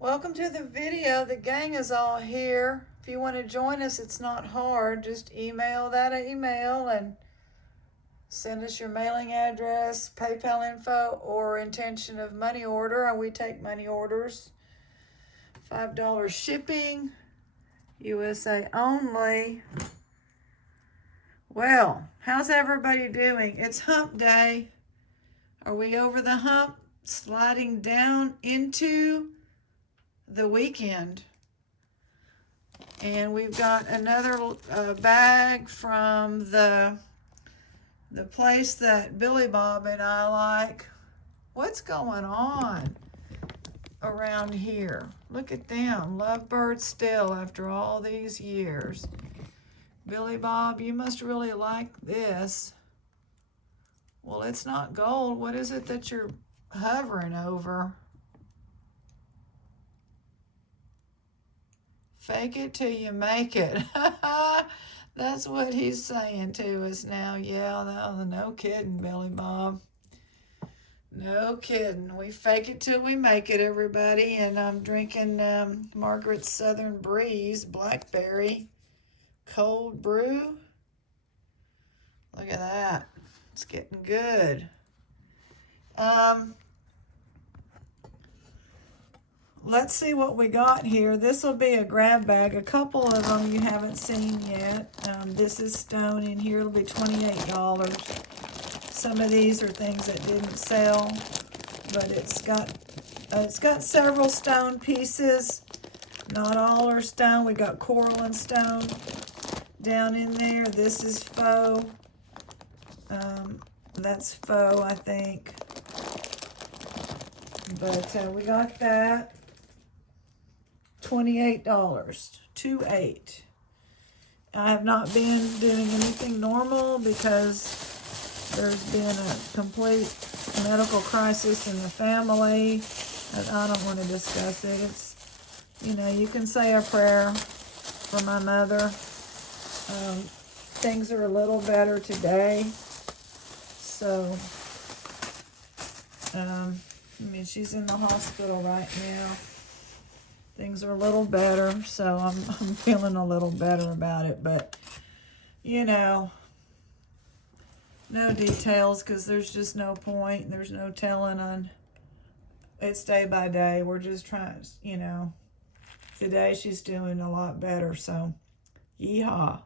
Welcome to the video. The gang is all here. If you want to join us, it's not hard. Just email that email and send us your mailing address, PayPal info, or intention of money order. And we take money orders. $5 shipping, USA only. Well, how's everybody doing? It's hump day. Are we over the hump? Sliding down into the weekend. And we've got another bag from the place that Billy Bob and I like. What's going on around here? Look at them, lovebirds still after all these years. Billy Bob, you must really like this. Well, it's not gold. What is it that you're hovering over? Fake it till you make it. That's what he's saying to us now. Yeah, no kidding, Billy Bob. No kidding. We fake it till we make it, everybody. And I'm drinking Margaret's Southern Breeze Blackberry Cold Brew. Look at that. It's getting good. Let's see what we got here. This will be a grab bag. A couple of them you haven't seen yet. This is stone in here. It'll be $28. Some of these are things that didn't sell, but it's got several stone pieces. Not all are stone. We got coral and stone down in there. This is faux. That's faux, I think. But we got that. $28, 28. I have not been doing anything normal because there's been a complete medical crisis in the family. I don't want to discuss it. It's, you can say a prayer for my mother. Things are a little better today. So, she's in the hospital right now. Things are a little better, so I'm feeling a little better about it. But, no details because there's just no point. There's no telling on. It's day by day. We're just trying, Today she's doing a lot better, so yeehaw.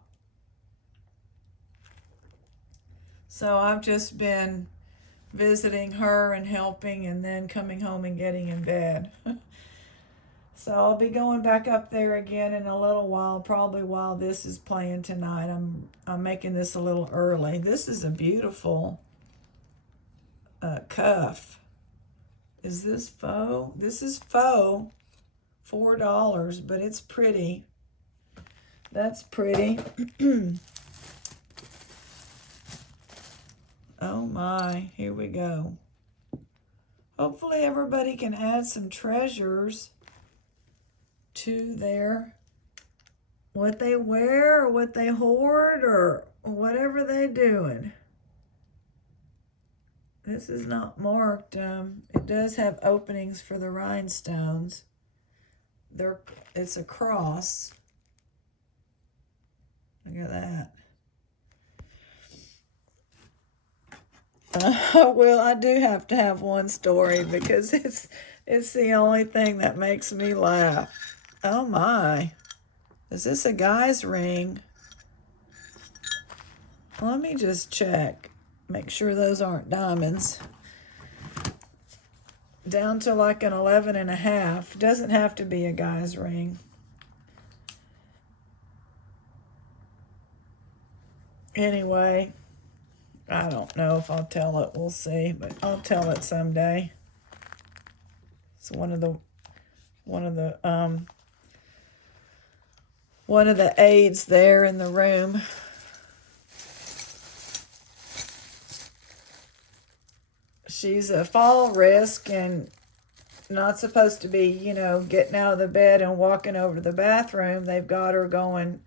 So I've just been visiting her and helping and then coming home and getting in bed. So I'll be going back up there again in a little while, probably while this is playing tonight. I'm making this a little early. This is a beautiful cuff. Is this faux? This is faux. $4, but it's pretty. That's pretty. Oh my, here we go. Hopefully everybody can add some treasures to their, what they wear or what they hoard or whatever they're doing. This is not marked. It does have openings for the rhinestones. It's a cross. Look at that. Well, I do have to have one story because it's the only thing that makes me laugh. Oh my. Is this a guy's ring? Let me just check. Make sure those aren't diamonds. Down to like an 11.5. Doesn't have to be a guy's ring. Anyway, I don't know if I'll tell it. We'll see, but I'll tell it someday. It's one of the aides there in the room. She's a fall risk and not supposed to be, getting out of the bed and walking over to the bathroom. They've got her going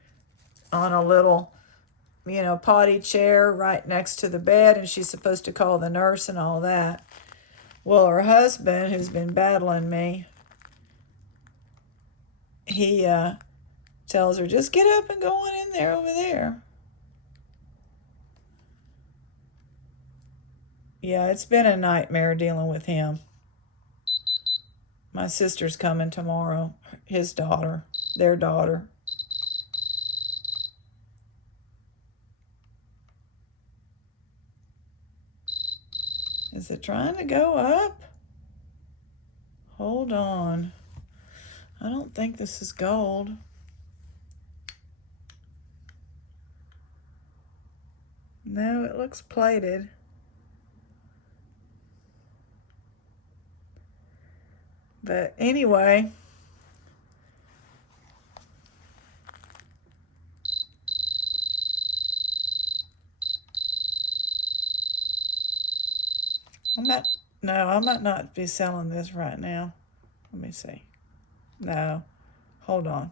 on a little, potty chair right next to the bed, and she's supposed to call the nurse and all that. Well, her husband, who's been battling me, he tells her, just get up and go on in there over there. Yeah, it's been a nightmare dealing with him. My sister's coming tomorrow, his daughter, their daughter. Is it trying to go up? Hold on. I don't think this is gold. No, it looks plated. But anyway, I might not be selling this right now. Let me see. No, hold on.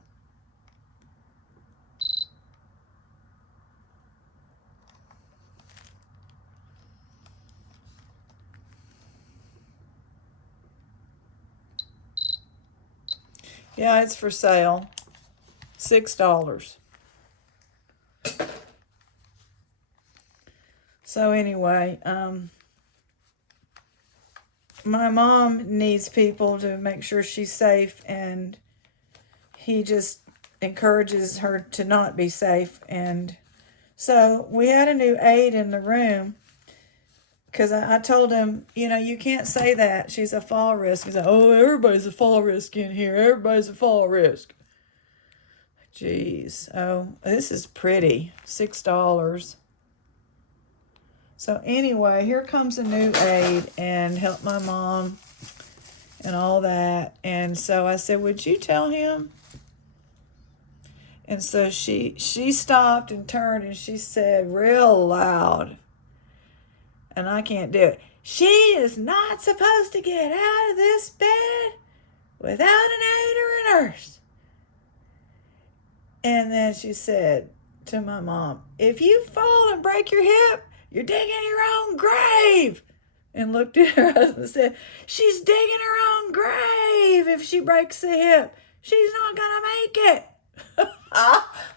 Yeah, it's for sale. $6. So anyway, my mom needs people to make sure she's safe, and he just encourages her to not be safe. And so we had a new aide in the room, because I told him, you can't say that. She's a fall risk. He's like, oh, everybody's a fall risk in here. Everybody's a fall risk. Jeez. Oh, this is pretty. $6. So anyway, here comes a new aide and help my mom and all that. And so I said, would you tell him? And so she stopped and turned and she said real loud, and I can't do it, she is not supposed to get out of this bed without an aide or a nurse. And then she said to my mom, if you fall and break your hip, you're digging your own grave. And looked at her husband and said, she's digging her own grave if she breaks the hip. She's not going to make it.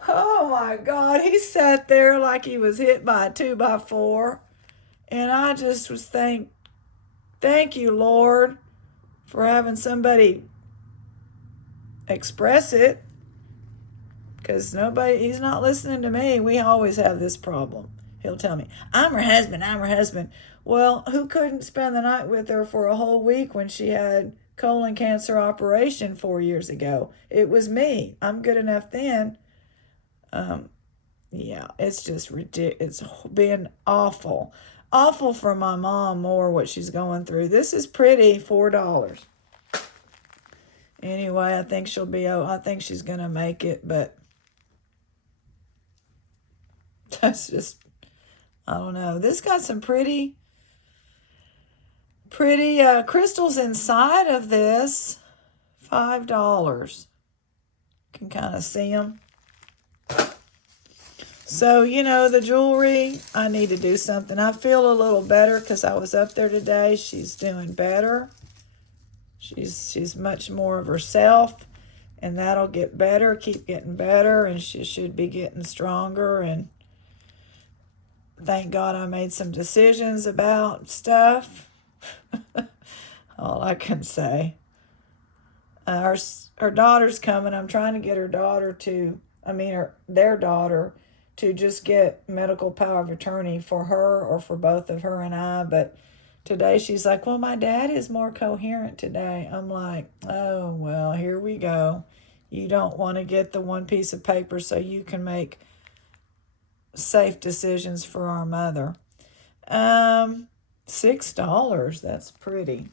Oh my God. He sat there like he was hit by a 2x4. And I just was thank you, Lord, for having somebody express it. Because he's not listening to me. We always have this problem. He'll tell me, I'm her husband. Well, who couldn't spend the night with her for a whole week when she had colon cancer operation 4 years ago? It was me. I'm good enough then. Yeah, it's just ridiculous. It's been awful. Awful for my mom more what she's going through. This is pretty, $4. Anyway, I think I think she's going to make it, but that's just, I don't know. This got some pretty crystals inside of this. $5. Can kind of see them. So, the jewelry, I need to do something. I feel a little better because I was up there today. She's doing better. She's much more of herself, and that'll get better, keep getting better, and she should be getting stronger. And thank God I made some decisions about stuff. All I can say. Her daughter's coming. I'm trying to get their daughter to just get medical power of attorney for her or for both of her and I. But today she's like, well, my dad is more coherent today. I'm like, oh, well, here we go. You don't want to get the one piece of paper so you can make safe decisions for our mother. $6. That's pretty.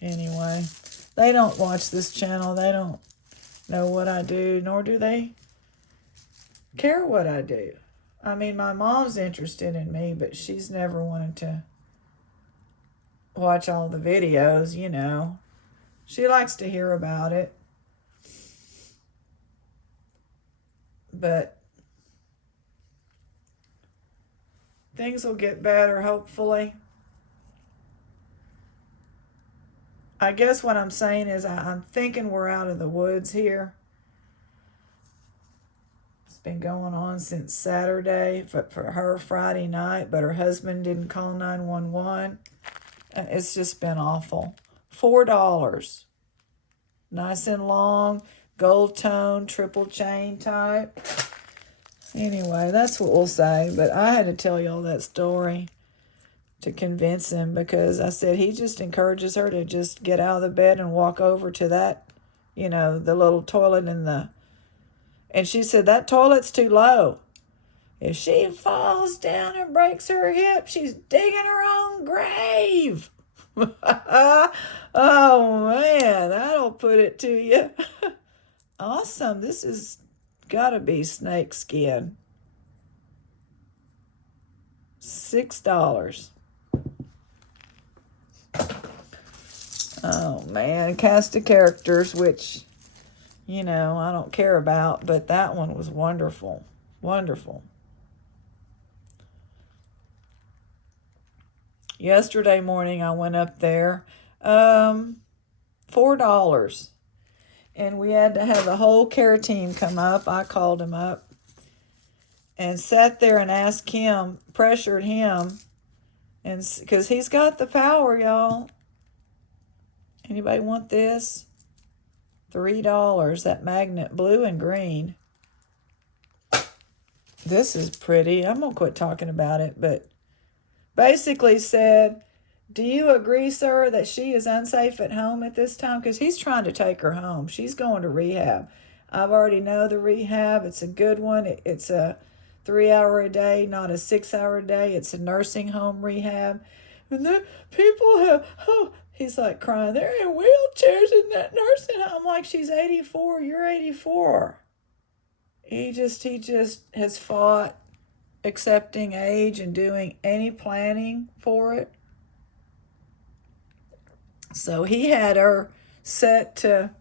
Anyway, they don't watch this channel. They don't know what I do, nor do they care what I do. I mean, my mom's interested in me, but she's never wanted to watch all the videos, She likes to hear about it. But things will get better, hopefully. I guess what I'm saying is I'm thinking we're out of the woods here. It's been going on since Saturday for her Friday night, but her husband didn't call 911. And it's just been awful. $4. Nice and long, gold tone, triple chain type. Anyway, that's what we'll say. But I had to tell y'all that story to convince him, because I said he just encourages her to just get out of the bed and walk over to that, the little toilet and she said, that toilet's too low. If she falls down and breaks her hip, she's digging her own grave. Oh man, that'll put it to you. Awesome. This has got to be snake skin. $6. Oh man, cast of characters, which I don't care about, but that one was wonderful. Wonderful. Yesterday morning I went up there, $4. And we had to have the whole care team come up. I called him up and sat there and asked him, pressured him, and because he's got the power, y'all. Anybody want this? $3, that magnet, blue and green. This is pretty. I'm going to quit talking about it, but basically said, do you agree, sir, that she is unsafe at home at this time? Because he's trying to take her home. She's going to rehab. I've already know the rehab. It's a good one. It's a 3-hour a day, not a 6-hour a day. It's a nursing home rehab. And the people have, he's like crying, they're in wheelchairs in that nursing home. I'm like, she's 84, you're 84. He just has fought accepting age and doing any planning for it. So he had her set to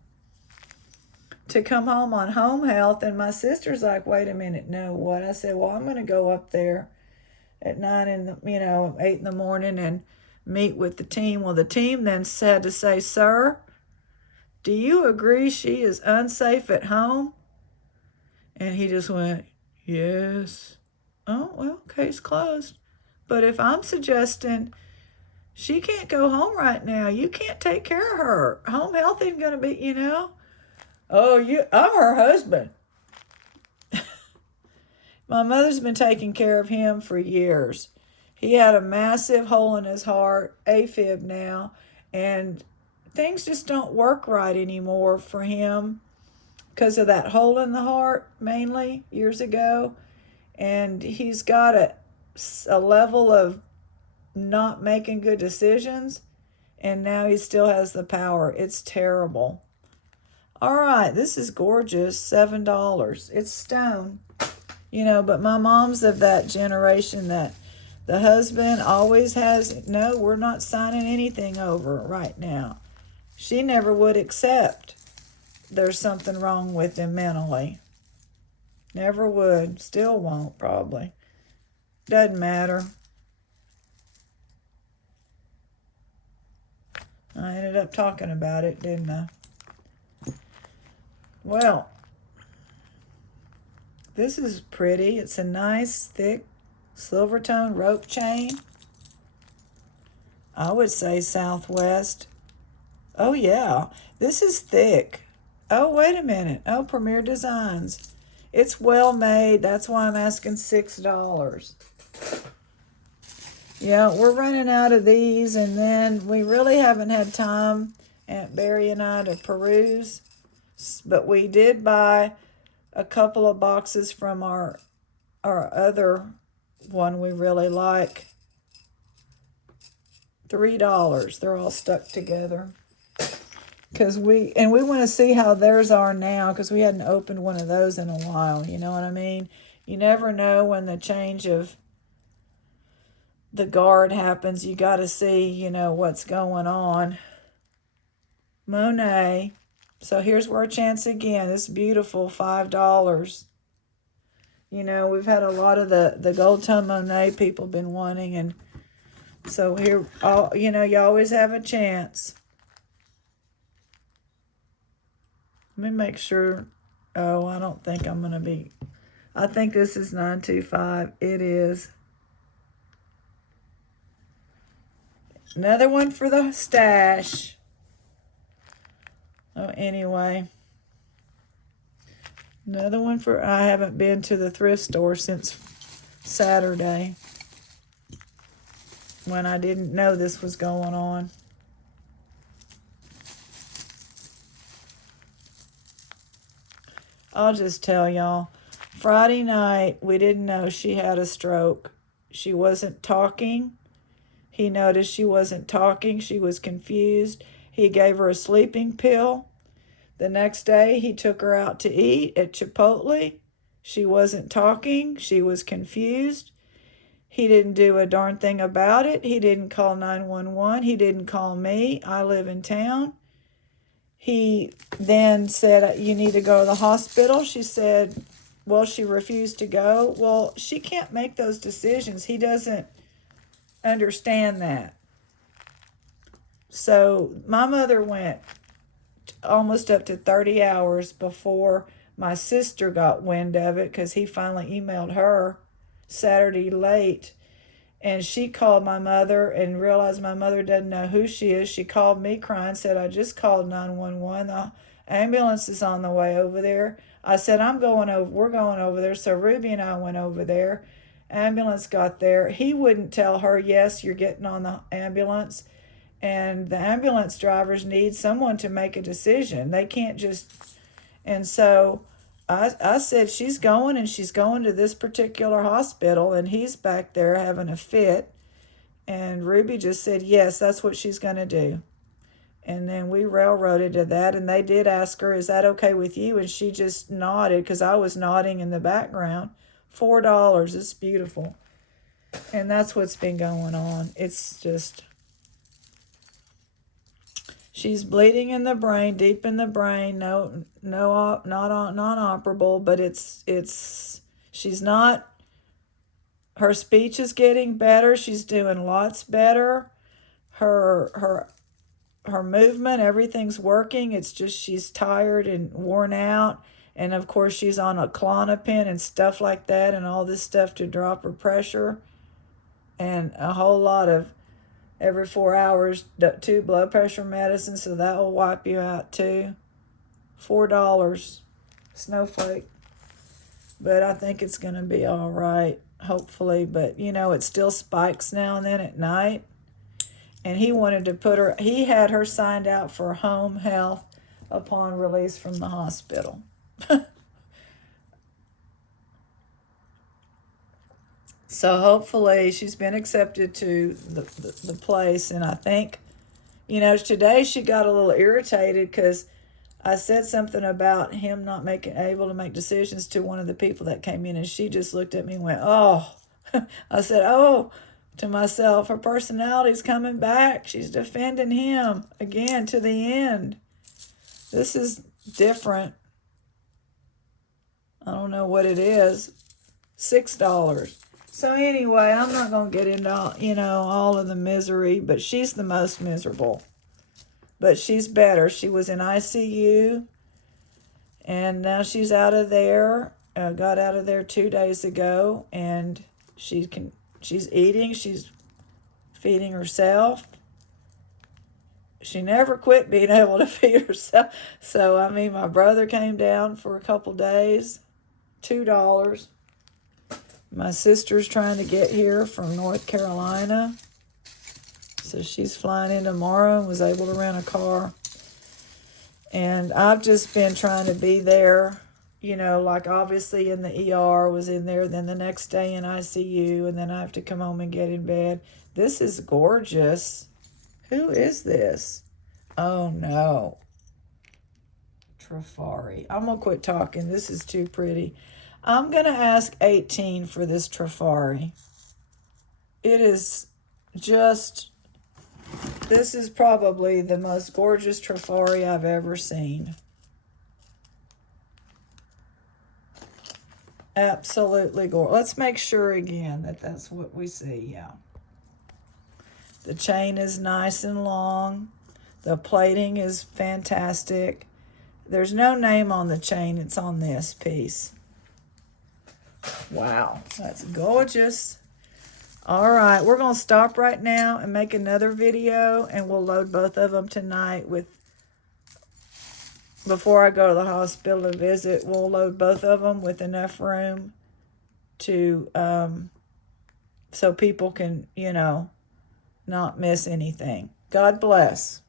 come home on home health, and my sister's like, wait a minute, no, what? I said, well, I'm going to go up there at 8 in the morning and meet with the team. Well, the team then had to say, sir, do you agree she is unsafe at home? And he just went, yes. Oh, well, case closed. But if I'm suggesting she can't go home right now, you can't take care of her. Home health ain't going to be, Oh, I'm her husband. My mother's been taking care of him for years. He had a massive hole in his heart, AFib now, and things just don't work right anymore for him because of that hole in the heart, mainly years ago. And he's got a level of not making good decisions, and now he still has the power. It's terrible. All right, this is gorgeous, $7. It's stone, but my mom's of that generation that the husband always has, no, we're not signing anything over right now. She never would accept there's something wrong with him mentally. Never would. Still won't, probably. Doesn't matter. I ended up talking about it, didn't I? Well, this is pretty. It's a nice, thick, silver tone rope chain. I would say Southwest. Oh, yeah. This is thick. Oh, wait a minute. Oh, Premier Designs. It's well made. That's why I'm asking $6. Yeah, we're running out of these, and then we really haven't had time, Aunt Barry and I, to peruse. But we did buy a couple of boxes from our other one we really like. $3. They're all stuck together. Because we want to see how theirs are now, because we hadn't opened one of those in a while. You know what I mean? You never know when the change of the guard happens. You got to see, what's going on. Monet. So here's our chance again. It's beautiful, $5. We've had a lot of the gold tone Monet people been wanting, and so here, you always have a chance. Let me make sure. Oh, I don't think I'm going to be. I think this is 925. It is. Another one for the stash. Oh, anyway. Another one for. I haven't been to the thrift store since Saturday, when I didn't know this was going on. I'll just tell y'all. Friday night, we didn't know she had a stroke. She wasn't talking. He noticed she wasn't talking. She was confused. He gave her a sleeping pill. The next day, he took her out to eat at Chipotle. She wasn't talking. She was confused. He didn't do a darn thing about it. He didn't call 911. He didn't call me. I live in town. He then said, you need to go to the hospital. She said, well, she refused to go. Well, she can't make those decisions. He doesn't understand that. So my mother went almost up to 30 hours before my sister got wind of it, because he finally emailed her Saturday late. And she called my mother and realized my mother doesn't know who she is. She called me crying, said, I just called 911. The ambulance is on the way over there. I said, we're going over there. So Ruby and I went over there. Ambulance got there. He wouldn't tell her, yes, you're getting on the ambulance. And the ambulance drivers need someone to make a decision. They can't just. And so I said, she's going, and she's going to this particular hospital, and he's back there having a fit. And Ruby just said, yes, that's what she's going to do. And then we railroaded to that, and they did ask her, is that okay with you? And she just nodded, because I was nodding in the background. $4. It's beautiful. And that's what's been going on. It's just, she's bleeding in the brain, deep in the brain. No, not non-operable, but she's not. Her speech is getting better. She's doing lots better. Her movement, everything's working. It's just she's tired and worn out. And of course, she's on a Klonopin and stuff like that, and all this stuff to drop her pressure, and a whole lot of every 4 hours, 2 blood pressure medicines, so that will wipe you out too. $4, snowflake. But I think it's going to be all right, hopefully. But, it still spikes now and then at night. And he wanted to he had her signed out for home health upon release from the hospital. So hopefully she's been accepted to the place. And I think, today she got a little irritated because I said something about him not able to make decisions to one of the people that came in. And she just looked at me and went, oh. I said, oh, to myself, her personality's coming back. She's defending him again to the end. This is different. I don't know what it is. $6. So anyway, I'm not going to get into, all of the misery, but she's the most miserable. But she's better. She was in ICU, and now she's out of there. Got out of there 2 days ago, and she's eating. She's feeding herself. She never quit being able to feed herself. So, my brother came down for a couple days. $2. My sister's trying to get here from North Carolina. So she's flying in tomorrow and was able to rent a car. And I've just been trying to be there, like obviously in the ER, was in there, then the next day in ICU, and then I have to come home and get in bed. This is gorgeous. Who is this? Oh, no. Trafari. I'm going to quit talking. This is too pretty. I'm going to ask 18 for this Trafari. It is just, this is probably the most gorgeous Trafari I've ever seen. Absolutely gorgeous. Let's make sure again that that's what we see, yeah. The chain is nice and long. The plating is fantastic. There's no name on the chain. It's on this piece. Wow, that's gorgeous. All right, we're going to stop right now and make another video, and we'll load both of them tonight before I go to the hospital to visit. We'll load both of them with enough room to, so people can, not miss anything. God bless.